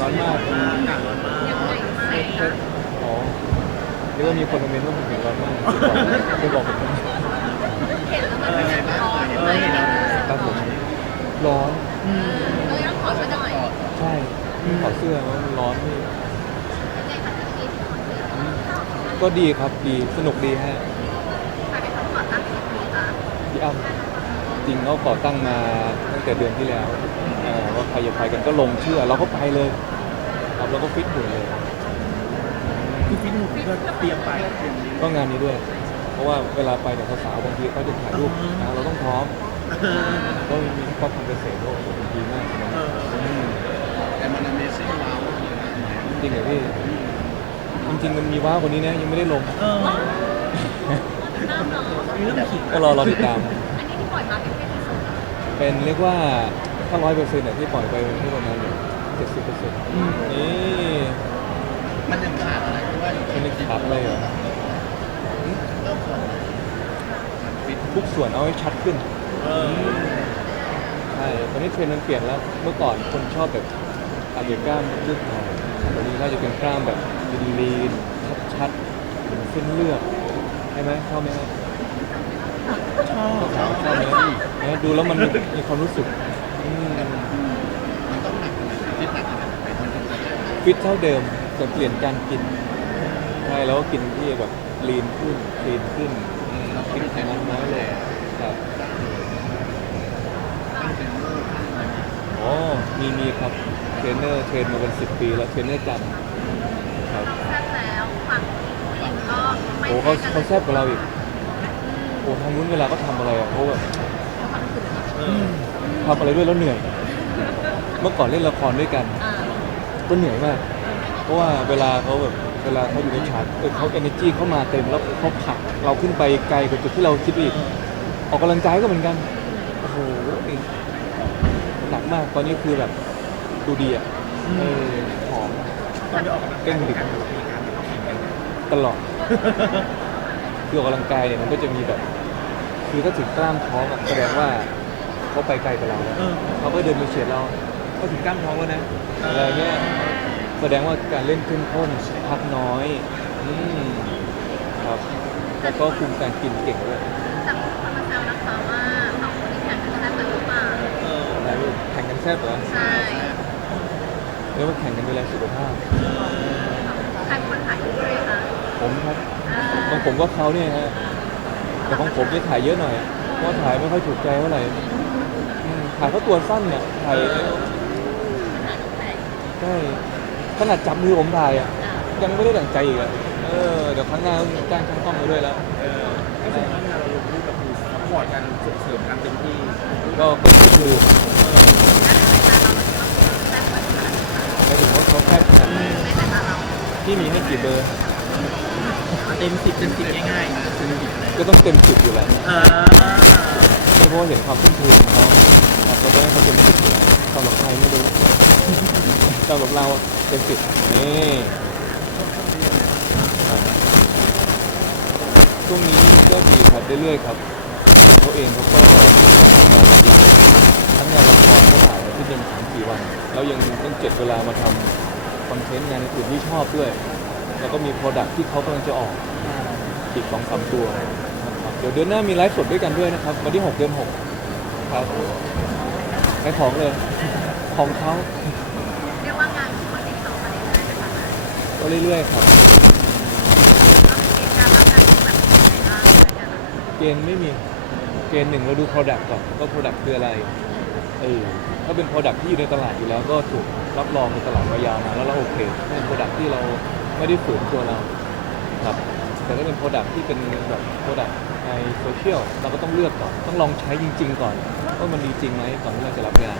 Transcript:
ร้อนมากอากาศร้อนมากอ๋อเรียกว่ามีคนมาเมนว่าผมเห็นร้อนมากไม่บอกผมเห็นแล้วมันเป็นยังไงร้อนไหมครับผมร้อนก็เลยต้องขอซะหน่อยใช่ถอดเสื้อว่ามันร้อนพี่ก็ดีครับดีสนุกดีฮะใครเป็นคนก่อตั้งที่นี้คะพี่อ้ำจ ริงเขาก่อตั้งมาตั้งแต่เดือนที่แล้วเอ่อว่าใครจะไปกันก็ลงเชื่อเราก็ไปเลยครับเราก็ฟิตหุ่นเลย คือฟิตหุ่นเพื่อเตรียมไปก็งานนี้ด้วย เพราะว่าเวลาไปเนี่ยสาวๆบางทีเขาจะถ่ายรูปอืมนะเราต้องพร้อมเออก็มีป๊อปทำเกษตรด้วยดีมากนะเออมแต่มัน Amazing ว้าวจริงเหรอพี่จริงๆมันมีว้าวกว่านี้นะยังไม่ได้ลงเออน้ำเนาะมีเรื่องขิงก็รอรอติดตามอันนี้ที่ป ล่อยมาเป็นแค่ที่สุดเป็นเรียกว่าถ้าร้อยเปอร์เซ็นต์ที่ปล่อยไปที่ประมาณเจ็ดสิบเปอร์เซ็นต์นี่มันยังขาดอะไรด้วยเป็นในขาดอะไรเหรอหืมเริ่มของฟิตทุกส่วนเอาให้ชัดขึ้นเออใช่ตอนนี้เทรนด์มันเปลี่ยนแล้ว เมื่อก่อนคนชอบแบบอาเดียกล้ามลึกหน่อยตอนนี้น่าจะเป็นกล้ามแบบลีนๆชัดๆเห็นเส้นเลือดใช่ไหมชอบไหมครับชอบ ชอบชอบไหมนะดูแล้วมันมีความรู้สึกอืมมันต้องหนักขนาดไหนฟิตหนักขนาดไหนมันถึงจะได้ฟิตเท่าเดิมแต่เปลี่ยนการกินใช่แล้วก็กินที่แบบลีนขึ้นคลีนขึ้นอืมกินไขมันน้อยลงครับตั้งเทรนเนอร์ตั้งอะไรอ๋อมีมีครับเทรนเนอร์เทรนมาเป็นสิบปีแล้วเทรนเนอร์จำครับ แซ่บแล้วฝั่งผู้หญิงก็ไม่โอ้แพ้เขากันเขาแซ่บกว่าเราอีกโอ้ทางนู้นเวลาเขาทำอะไรอะเขาแบบเออทำอะไรด้วยแล้วเหนื่อย เมื่อก่อนเล่นละครด้วยกันอ่าก็เหนื่อยมาก เพราะว่าเวลาเขาแบบเวลาเขาอยู่ในฉากเออเขาเอเนจีเขามาเต็มแล้วเขาผลักเราขึ้นไปไกลกว่าจุดที่เราคิดอีก ออกกำลังกายก็เหมือนกันโอ้โหหนักมากตอนนี้คือแบบดูดีอะเออหอมตอนไปออกกำลังกายมีการมีการแข่งกันตลอด คือออกกำลังกายเนี่ยมันก็จะมีแบบ คือถ้าถึงกล้ามท้องอะแสดงว่าเขาไปไกลกว่าเราแล้วเออ เขาก็เดินไปเฉียดเราเขาถึงกล้ามท้องแล้วนะอะไรเงี้ยแสดงว่าการเล่นเข้มข้นพักน้อยอืมครับแล้วก็คุมการกินเก่งด้วยแต่คนมาแซวนะคะว่าสองคนนี้แข่งกันแซ่บกันหรือเปล่าเอออะไรลูกแข่งกันแซ่บเหรอใช่เรียกว่าแข่งกันดูแลสุขภาพ ใครเป็นคนถ่ายรูปเลยคะผมครับอ่า ของผมก็เขาเนี่ยฮะแต่ของผมเนี่ยถ่ายเยอะหน่อยเพราะว่าถ่ายไม่ค่อยถูกใจเท่าไหร่อืมถ่ายเขาตัวสั้นเนี่ยถ่ายใช่ขนาดจับมือผมถ่ายอะยังไม่ได้ดั่งใจอีกอะเออเดี๋ยวครั้งหน้าต้องจ้างช่างกล้องมาด้วยแล้วเออไม่ใช่ว่าเวลาเราลงรูปแบบคือซัพพอร์ตกันส่งเสริมกันเต็มที่ก็ก็ช่วยดูในสายตาเราคิดว่าเขาแซ่บกว่าขนาดไหนคะไปถึงว่าเขาแคบขนาดไหนในสายตาเราที่มีให้กี่เบอร์ เต็มสิบเต็มสิบง่ายๆเต็มสิบเลยก็ต้องเต็มสิบอยู่แล้วเออนี่เพราะว่าเห็นความทุ่มเทของเขาครับเราต้องให้เขาเต็มสิบอยู่แล้วสำหรับใครไม่รู้ สำหรับเราเต็มสิบนี่ครับช่วงนี้ก็ดีครับเรื่อยๆครับเป็นเขาเองเขาก็ทำงานหลายอย่างทั้งงานละครก็ถ่ายที่เป็นสามสี่วัน แล้วยังต้องเจ็ดเวลามาทำคอนเทนต์งานอื่นที่ชอบด้วย แล้วก็มีโปรดักที่เขากำลังจะออกอีกสองสามตัวนะครับเดี๋ยวเดือนหน้ามีไลฟ์สดด้วยกันด้วยนะครับวันที่ 6 เดือน6ครับขายของเลยของเขาเรียกว่างานคนติดต่อมาเรื่อยๆนะคะก็เรื่อยๆครับก็มีการรับงานแบบไหนบ้างอะไรอย่างเงี้ยเกณฑ์ไม่มีเกณฑ์หนึ่งเราดู Product ก่อนว่า Product คืออะไรเออถ้าเป็น Product ที่อยู่ในตลาดอยู่แล้วก็ถูกรับรองในตลาดมายาวนานแล้วเราโอเคถ้าเป็น Product ที่เรา ไม่ได้ฝืนตัวเราครับแต่ถ้าเป็นโปรดักที่เป็นแบบโปรดักในโซเชียลเราก็ต้องเลือกก่อน ต้องลองใช้จริง ๆ ก่อนว่ามันดีจริงไหมก่อนที่เราจะรับงาน